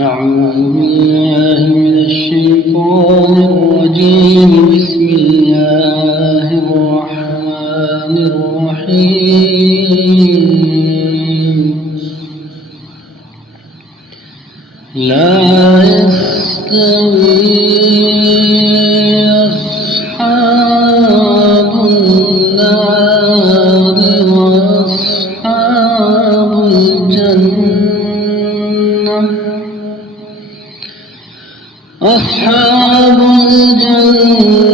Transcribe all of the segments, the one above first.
أعوذ بالله من الشيطان الرجيم. بسم الله الرحمن الرحيم. لا يستوي أصحاب النار وأصحاب الجنة. أصحاب الجنة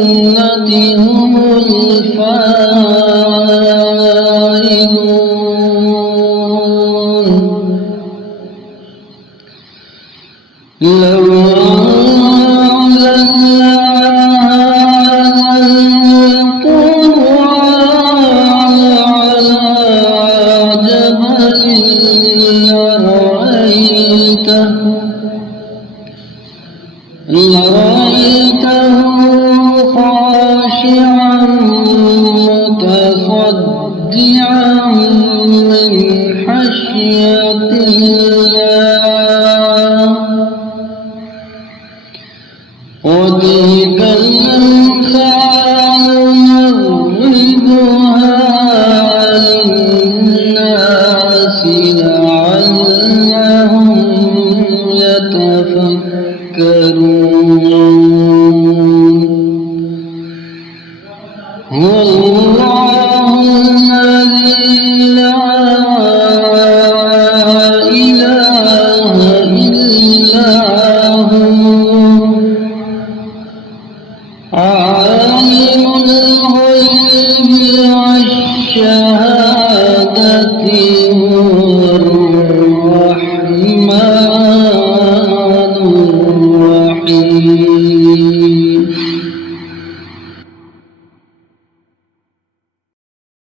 هم الفائزون. لو أنزلنا هذا القرآن على جبل لرأيته خاشعا متصدعا من خشية الله. وتلك الأمثال نضربها للناس لعلهم يتفكرون. هو الله الذي لا إله إلا هو عالم الغيب والشهادة هو الرحمن الرحيم.